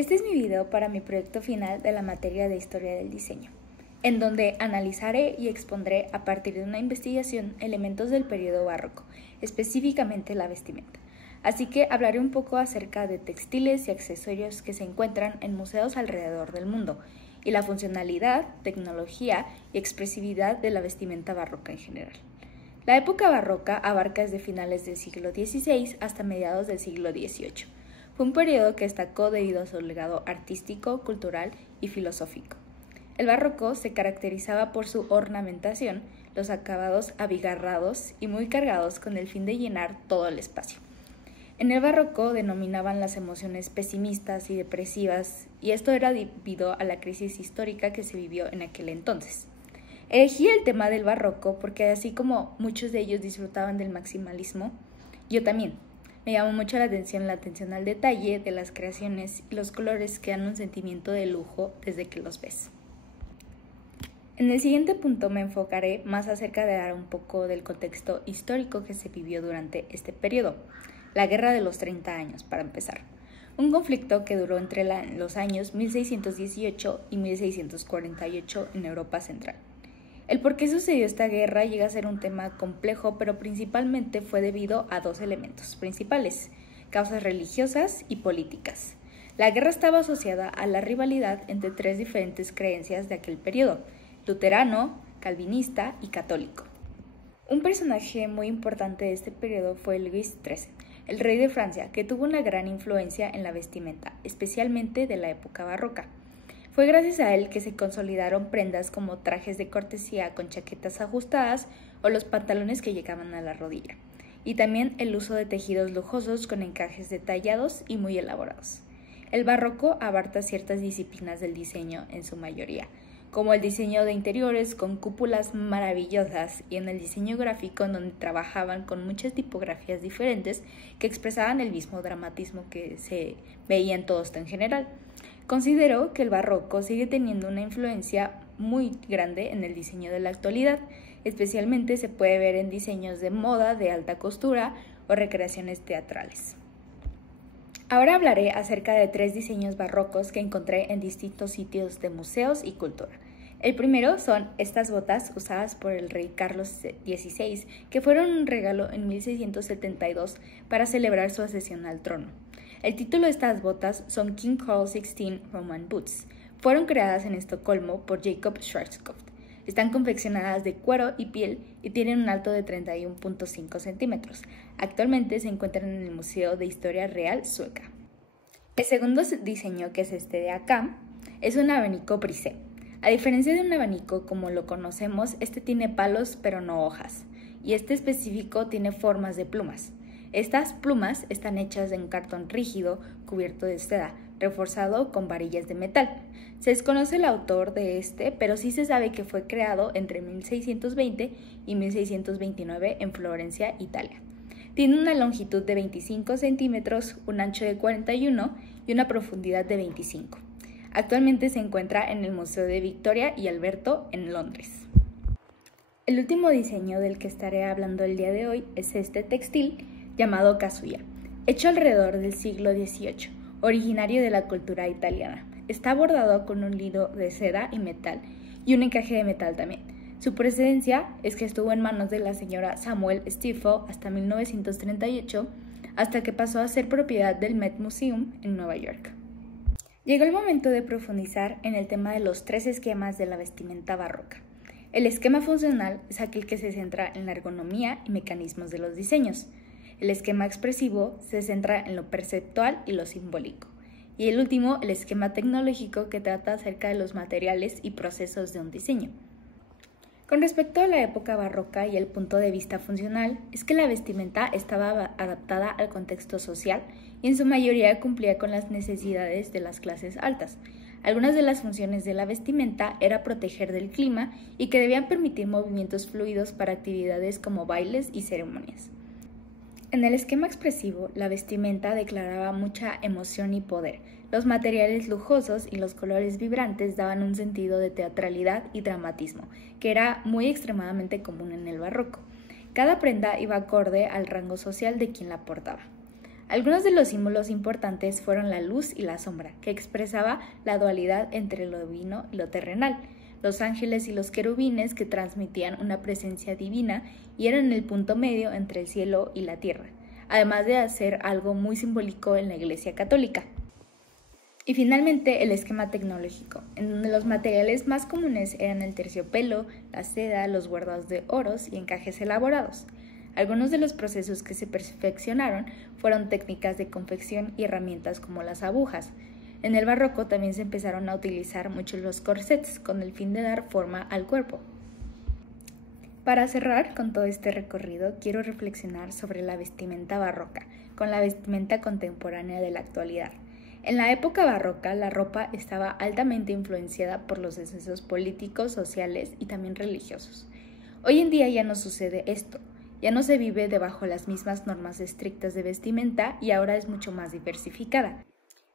Este es mi video para mi proyecto final de la materia de Historia del Diseño, en donde analizaré y expondré a partir de una investigación elementos del periodo barroco, específicamente la vestimenta. Así que hablaré un poco acerca de textiles y accesorios que se encuentran en museos alrededor del mundo y la funcionalidad, tecnología y expresividad de la vestimenta barroca en general. La época barroca abarca desde finales del siglo XVI hasta mediados del siglo XVIII. Fue un periodo que destacó debido a su legado artístico, cultural y filosófico. El barroco se caracterizaba por su ornamentación, los acabados abigarrados y muy cargados con el fin de llenar todo el espacio. En el barroco denominaban las emociones pesimistas y depresivas, y esto era debido a la crisis histórica que se vivió en aquel entonces. Elegí el tema del barroco porque así como muchos de ellos disfrutaban del maximalismo, yo también. Me llamó mucho la atención al detalle de las creaciones y los colores que dan un sentimiento de lujo desde que los ves. En el siguiente punto me enfocaré más acerca de dar un poco del contexto histórico que se vivió durante este periodo, la Guerra de los 30 años, para empezar. Un conflicto que duró entre los años 1618 y 1648 en Europa Central. El por qué sucedió esta guerra llega a ser un tema complejo, pero principalmente fue debido a dos elementos principales: causas religiosas y políticas. La guerra estaba asociada a la rivalidad entre tres diferentes creencias de aquel periodo: luterano, calvinista y católico. Un personaje muy importante de este periodo fue Luis XIII, el rey de Francia, que tuvo una gran influencia en la vestimenta, especialmente de la época barroca. Fue gracias a él que se consolidaron prendas como trajes de cortesía con chaquetas ajustadas o los pantalones que llegaban a la rodilla, y también el uso de tejidos lujosos con encajes detallados y muy elaborados. El barroco abarca ciertas disciplinas del diseño en su mayoría, como el diseño de interiores con cúpulas maravillosas y en el diseño gráfico, en donde trabajaban con muchas tipografías diferentes que expresaban el mismo dramatismo que se veía en todo esto en general. Considero que el barroco sigue teniendo una influencia muy grande en el diseño de la actualidad, especialmente se puede ver en diseños de moda de alta costura o recreaciones teatrales. Ahora hablaré acerca de tres diseños barrocos que encontré en distintos sitios de museos y cultura. El primero son estas botas usadas por el rey Carlos XVI, que fueron un regalo en 1672 para celebrar su ascensión al trono. El título de estas botas son King Carl XVI Roman Boots. Fueron creadas en Estocolmo por Jacob Schwarzkopf. Están confeccionadas de cuero y piel y tienen un alto de 31.5 centímetros. Actualmente se encuentran en el Museo de Historia Real Sueca. El segundo diseño, que es este de acá, es un abanico brisé. A diferencia de un abanico como lo conocemos, este tiene palos pero no hojas, y este específico tiene formas de plumas. Estas plumas están hechas de un cartón rígido cubierto de seda, reforzado con varillas de metal. Se desconoce el autor de este, pero sí se sabe que fue creado entre 1620 y 1629 en Florencia, Italia. Tiene una longitud de 25 centímetros, un ancho de 41 y una profundidad de 25. Actualmente se encuentra en el Museo de Victoria y Alberto en Londres. El último diseño del que estaré hablando el día de hoy es este textil llamado casulla, hecho alrededor del siglo XVIII, originario de la cultura italiana. Está bordado con un hilo de seda y metal y un encaje de metal también. Su procedencia es que estuvo en manos de la señora Samuel Stifel hasta 1938, hasta que pasó a ser propiedad del Met Museum en Nueva York. Llegó el momento de profundizar en el tema de los tres esquemas de la vestimenta barroca. El esquema funcional es aquel que se centra en la ergonomía y mecanismos de los diseños. El esquema expresivo se centra en lo perceptual y lo simbólico. Y el último, el esquema tecnológico, que trata acerca de los materiales y procesos de un diseño. Con respecto a la época barroca y el punto de vista funcional, es que la vestimenta estaba adaptada al contexto social y en su mayoría cumplía con las necesidades de las clases altas. Algunas de las funciones de la vestimenta era proteger del clima y que debían permitir movimientos fluidos para actividades como bailes y ceremonias. En el esquema expresivo, la vestimenta declaraba mucha emoción y poder. Los materiales lujosos y los colores vibrantes daban un sentido de teatralidad y dramatismo, que era muy extremadamente común en el barroco. Cada prenda iba acorde al rango social de quien la portaba. Algunos de los símbolos importantes fueron la luz y la sombra, que expresaba la dualidad entre lo divino y lo terrenal, los ángeles y los querubines, que transmitían una presencia divina y eran el punto medio entre el cielo y la tierra, además de hacer algo muy simbólico en la Iglesia Católica. Y finalmente el esquema tecnológico, en donde los materiales más comunes eran el terciopelo, la seda, los bordados de oros y encajes elaborados. Algunos de los procesos que se perfeccionaron fueron técnicas de confección y herramientas como las agujas. En el barroco también se empezaron a utilizar mucho los corsets con el fin de dar forma al cuerpo. Para cerrar con todo este recorrido, quiero reflexionar sobre la vestimenta barroca, con la vestimenta contemporánea de la actualidad. En la época barroca, la ropa estaba altamente influenciada por los excesos políticos, sociales y también religiosos. Hoy en día ya no sucede esto, ya no se vive debajo las mismas normas estrictas de vestimenta y ahora es mucho más diversificada.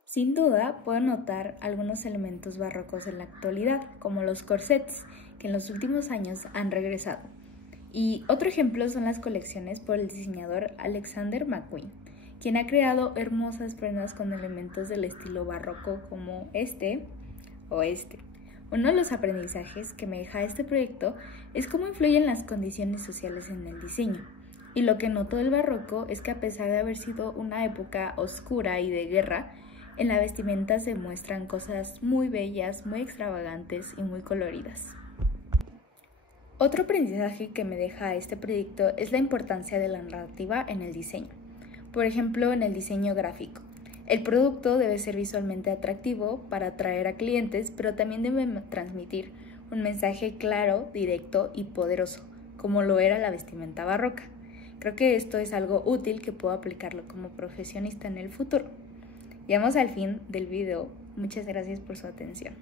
Sin duda, puedo notar algunos elementos barrocos en la actualidad, como los corsets, que en los últimos años han regresado. Y otro ejemplo son las colecciones por el diseñador Alexander McQueen, quien ha creado hermosas prendas con elementos del estilo barroco como este o este. Uno de los aprendizajes que me deja este proyecto es cómo influyen las condiciones sociales en el diseño. Y lo que noto del barroco es que a pesar de haber sido una época oscura y de guerra, en la vestimenta se muestran cosas muy bellas, muy extravagantes y muy coloridas. Otro aprendizaje que me deja este proyecto es la importancia de la narrativa en el diseño. Por ejemplo, en el diseño gráfico. El producto debe ser visualmente atractivo para atraer a clientes, pero también debe transmitir un mensaje claro, directo y poderoso, como lo era la vestimenta barroca. Creo que esto es algo útil que puedo aplicarlo como profesionista en el futuro. Llegamos al fin del video. Muchas gracias por su atención.